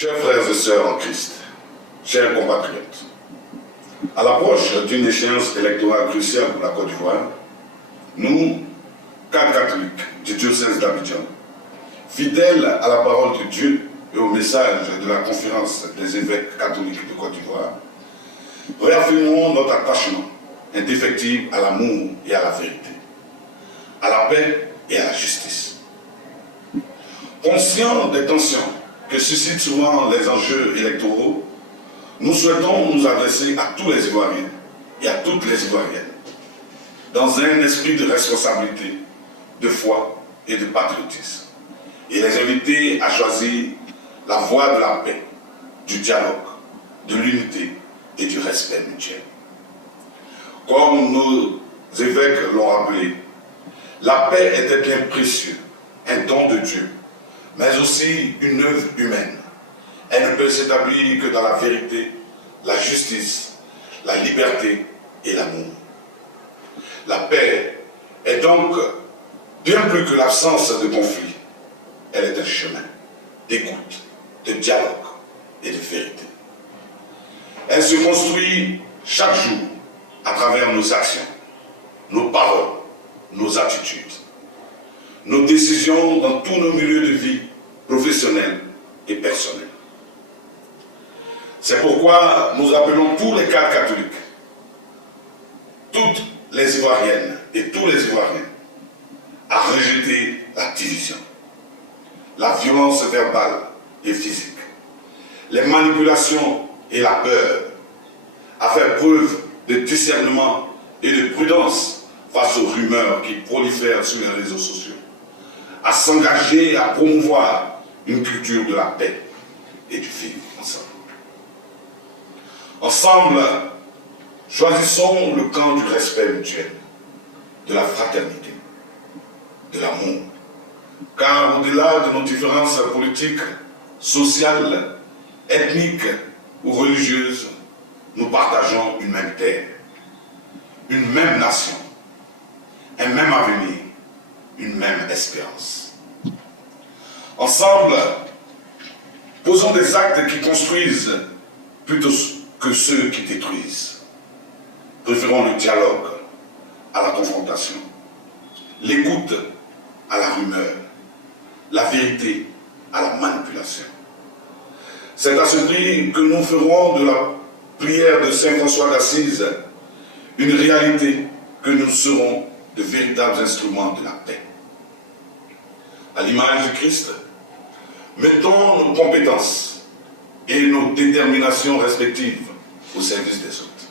Chers frères et sœurs en Christ, chers compatriotes, à l'approche d'une échéance électorale cruciale pour la Côte d'Ivoire, nous, cadres catholiques du diocèse d'Abidjan, fidèles à la parole de Dieu et au message de la conférence des évêques catholiques de Côte d'Ivoire, réaffirmons notre attachement indéfectible à l'amour et à la vérité, à la paix et à la justice. Conscients des tensions que suscitent souvent les enjeux électoraux, nous souhaitons nous adresser à tous les Ivoiriens et à toutes les Ivoiriennes, dans un esprit de responsabilité, de foi et de patriotisme, et les inviter à choisir la voie de la paix, du dialogue, de l'unité et du respect mutuel. Comme nos évêques l'ont rappelé, la paix est un bien précieux, un don de Dieu, mais aussi une œuvre humaine. Elle ne peut s'établir que dans la vérité, la justice, la liberté et l'amour. La paix est donc bien plus que l'absence de conflit. Elle est un chemin d'écoute, de dialogue et de vérité. Elle se construit chaque jour à travers nos actions, nos paroles, nos attitudes, nos décisions dans tous nos milieux de vie, professionnels et personnels. C'est pourquoi nous appelons tous les cadres catholiques, toutes les Ivoiriennes et tous les Ivoiriens à rejeter la division, la violence verbale et physique, les manipulations et la peur, à faire preuve de discernement et de prudence face aux rumeurs qui prolifèrent sur les réseaux sociaux, à s'engager à promouvoir une culture de la paix et du vivre ensemble. Ensemble, choisissons le camp du respect mutuel, de la fraternité, de l'amour, car au-delà de nos différences politiques, sociales, ethniques ou religieuses, nous partageons une même terre, une même nation, un même avenir, une même espérance. Ensemble, posons des actes qui construisent plutôt que ceux qui détruisent. Préférons le dialogue à la confrontation, l'écoute à la rumeur, la vérité à la manipulation. C'est à ce prix que nous ferons de la prière de Saint François d'Assise une réalité, que nous serons de véritables instruments de la paix. À l'image du Christ, mettons nos compétences et nos déterminations respectives au service des autres,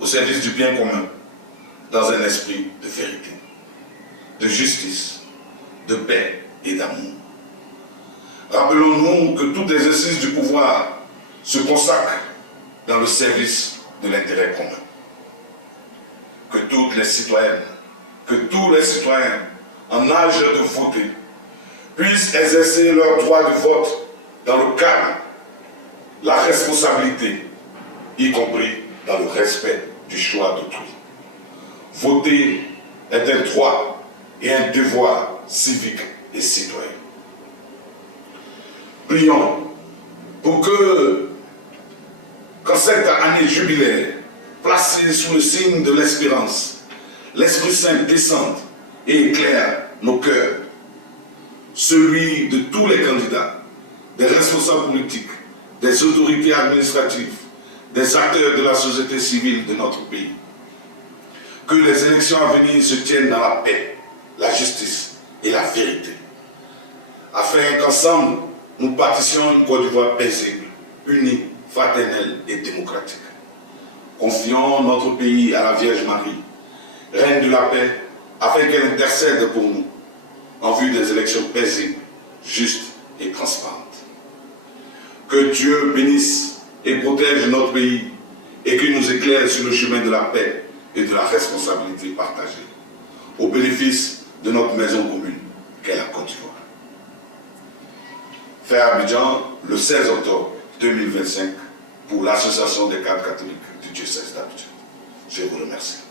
au service du bien commun, dans un esprit de vérité, de justice, de paix et d'amour. Rappelons-nous que tout exercice du pouvoir se consacre dans le service de l'intérêt commun. Que toutes les citoyennes, que tous les citoyens en âge de voter puissent exercer leur droit de vote dans le calme, la responsabilité, y compris dans le respect du choix d'autrui. Voter est un droit et un devoir civique et citoyen. Prions pour que, quand cette année jubilaire, placée sous le signe de l'espérance, l'Esprit Saint descende et éclaire nos cœurs, celui de tous les candidats, des responsables politiques, des autorités administratives, des acteurs de la société civile de notre pays. Que les élections à venir se tiennent dans la paix, la justice et la vérité, afin qu'ensemble, nous bâtissions une Côte d'Ivoire paisible, unie, fraternelle et démocratique. Confions notre pays à la Vierge Marie, Reine de la paix, afin qu'elle intercède pour nous, en vue des élections paisibles, justes et transparentes. Que Dieu bénisse et protège notre pays et qu'il nous éclaire sur le chemin de la paix et de la responsabilité partagée, au bénéfice de notre maison commune, qu'est la Côte d'Ivoire. Fait à Abidjan, le 16 octobre 2025, pour l'Association des cadres catholiques du diocèse d'Abidjan. Je vous remercie.